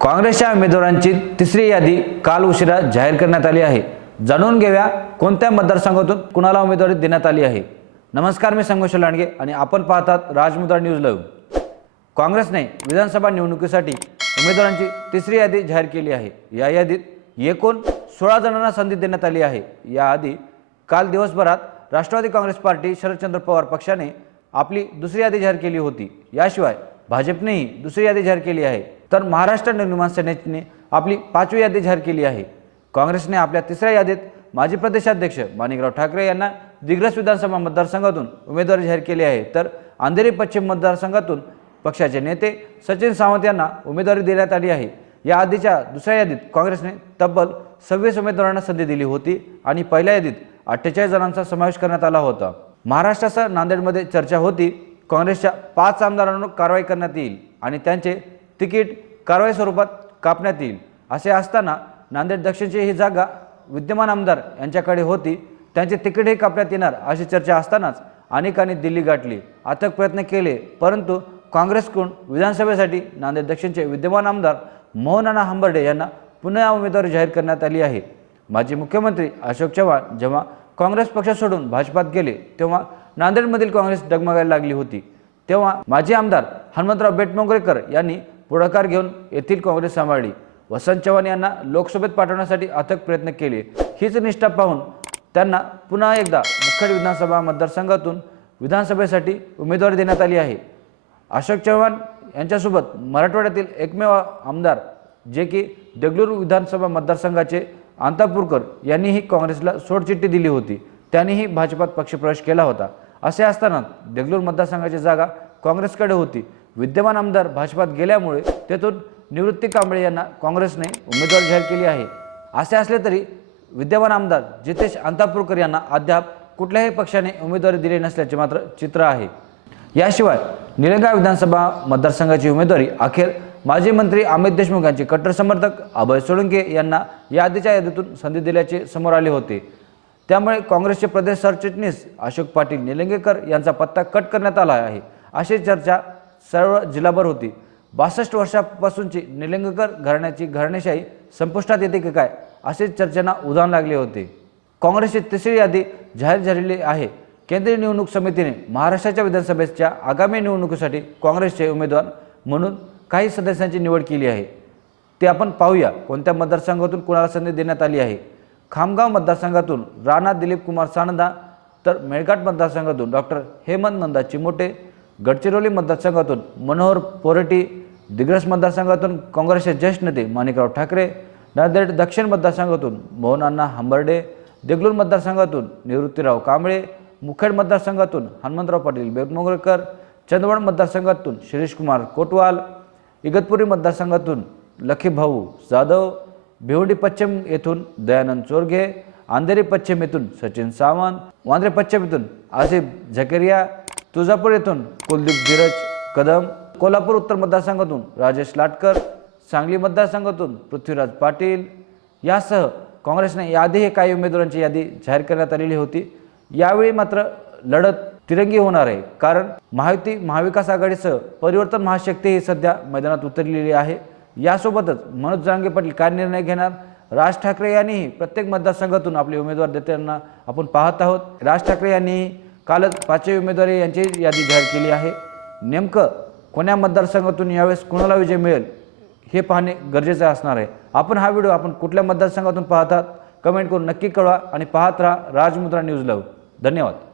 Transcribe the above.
काँग्रेसच्या उमेदवारांची तिसरी यादी काल उशिरा जाहीर करण्यात आली आहे। जाणून घेऊया कोणत्या मतदारसंघातून कुणाला उमेदवारी देण्यात आली आहे। नमस्कार, मी संघर्ष लांडगे आणि आपण पाहतात राजमुद्रा न्यूज लाईव्ह। काँग्रेसने विधानसभा निवडणुकीसाठी उमेदवारांची तिसरी यादी जाहीर केली आहे। या यादीत एकूण 16 जणांना संधी देण्यात आली आहे। याआधी काल दिवसभरात राष्ट्रवादी काँग्रेस पार्टी शरदचंद्र पवार पक्षाने आपली दुसरी यादी जाहीर केली होती। याशिवाय भाजपनेही दुसरी यादी जाहीर केली आहे, तर महाराष्ट्र नवनिर्माण सेनेने आपली 5वी यादी जाहीर केली आहे। काँग्रेसने आपल्या तिसऱ्या यादीत माजी प्रदेशाध्यक्ष माणिकराव ठाकरे यांना दिग्रस विधानसभा मतदारसंघातून उमेदवारी जाहीर केली आहे, तर अंधेरी पश्चिम मतदारसंघातून पक्षाचे नेते सचिन सावंत यांना उमेदवारी देण्यात आली आहे। या आधीच्या दुसऱ्या यादीत काँग्रेसने तब्बल 26 उमेदवारांना संधी दिली होती आणि पहिल्या यादीत 48 जणांचा समावेश करण्यात आला होता। महाराष्ट्रासह नांदेडमध्ये चर्चा होती, काँग्रेसच्या 5 आमदारांवर कारवाई करण्यात येईल आणि त्यांचे तिकीट कारवाई स्वरूपात कापण्यात येईल। असे असताना नांदेड दक्षिणची ही जागा विद्यमान आमदार यांच्याकडे होती, त्यांचे तिकीटही कापण्यात येणार अशी चर्चा असतानाच अनेकांनी दिल्ली गाठली, अथक प्रयत्न केले, परंतु काँग्रेसकडून विधानसभेसाठी नांदेड दक्षिणचे विद्यमान आमदार मोहनअण्णा हंबर्डे यांना पुन्हा उमेदवारी जाहीर करण्यात आली आहे। माजी मुख्यमंत्री अशोक चव्हाण जेव्हा काँग्रेस पक्ष सोडून भाजपात गेले तेव्हा नांदेडमधील काँग्रेस डगमगायला लागली होती। तेव्हा माजी आमदार हनुमंतराव बेटमोगरेकर यांनी पुढाकार घेऊन येथील काँग्रेस सांभाळली। वसंत चव्हाण यांना लोकसभेत पाठवण्यासाठी अथक प्रयत्न केले। हीच निष्ठा पाहून त्यांना पुन्हा एकदा मुखेड विधानसभा मतदारसंघातून विधानसभेसाठी उमेदवारी देण्यात आली आहे। अशोक चव्हाण यांच्यासोबत मराठवाड्यातील एकमेव आमदार जे की देगलूर विधानसभा मतदारसंघाचे अंतापूरकर यांनीही काँग्रेसला सोडचिठ्ठी दिली होती, त्यांनीही भाजपात पक्षप्रवेश केला होता। असे असताना देगलूर मतदारसंघाची जागा काँग्रेसकडे होती। विद्यमान आमदार भाजपात गेल्यामुळे तेथून निवृत्ती कांबळे यांना काँग्रेसने उमेदवारी जाहीर केली आहे। असे असले तरी विद्यमान आमदार जितेश अंतापूरकर यांना अद्याप कुठल्याही पक्षाने उमेदवारी दिली नसल्याचे मात्र चित्र आहे। याशिवाय निलंगा विधानसभा मतदारसंघाची उमेदवारी अखेर माजी मंत्री अमित देशमुख यांचे कट्टर समर्थक अभय सोळंके यांना या आधीच्या यादीतून संधी दिल्याचे समोर आले होते। त्यामुळे काँग्रेसचे प्रदेश सरचिटणीस अशोक पाटील निलंगेकर यांचा पत्ता कट करण्यात आला आहे अशी चर्चा सर्व जिल्हाभर होती। 62 वर्षापासूनची निलंगेकर घराण्याची घराणेशाही संपुष्टात येते की काय असे चर्चांना उधाण लागले होते। काँग्रेसची तिसरी यादी जाहीर झालेली आहे। केंद्रीय निवडणूक समितीने महाराष्ट्राच्या विधानसभेच्या आगामी निवडणुकीसाठी काँग्रेसचे उमेदवार म्हणून काही सदस्यांची निवड केली आहे। ते आपण पाहूया कोणत्या मतदारसंघातून कुणाला संधी देण्यात आली आहे। खामगाव मतदारसंघातून राणा दिलीप कुमार सानदा, तर मेळघाट मतदारसंघातून डॉक्टर हेमंत नंदा चिमोटे, गडचिरोली मतदारसंघातून मनोहर पोरटी, दिग्रस मतदारसंघातून काँग्रेसचे ज्येष्ठ नेते माणिकराव ठाकरे, नांदेड दक्षिण मतदारसंघातून मोहनअण्णा हंबर्डे, देगलूर मतदारसंघातून निवृत्तीराव कांबळे, मुखेड मतदारसंघातून हनुमंतराव पाटील बेटमोगरेकर, चंदवड मतदारसंघातून शिरीष कुमार कोटवाल, इगतपुरी मतदारसंघातून लखीभाऊ जाधव, भिवंडी पश्चिम येथून दयानंद चोरघे, अंधेरी पश्चिम येथून सचिन सावंत, वांद्रे पश्चिम येथून आसिफ झकेरिया, तुळजापूर येथून कुलदीप धीरज कदम, कोल्हापूर उत्तर मतदारसंघातून राजेश लाटकर, सांगली मतदारसंघातून पृथ्वीराज पाटील यासह काँग्रेसने याआधीही काही उमेदवारांची यादी जाहीर करण्यात आलेली होती। यावेळी मात्र लढत तिरंगी होणार आहे, कारण महायुती महाविकास आघाडीसह परिवर्तन महाशक्ती ही सध्या मैदानात उतरलेली आहे। यासोबतच मनोज जरांगे पाटील काय निर्णय घेणार, राज ठाकरे यांनीही प्रत्येक मतदारसंघातून आपले उमेदवार देताना आपण पाहत आहोत। राज ठाकरे यांनी कालच 5वी उमेदवारी यांची यादी जाहीर केली आहे। नेमकं कोण्या मतदारसंघातून यावेळेस कुणाला विजय मिळेल हे पाहणे गरजेचे असणार आहे। आपण हा व्हिडिओ आपण कुठल्या मतदारसंघातून पाहतात कमेंट करून नक्की कळवा आणि पाहत राहा राजमुद्रा न्यूज लाईव्ह। धन्यवाद।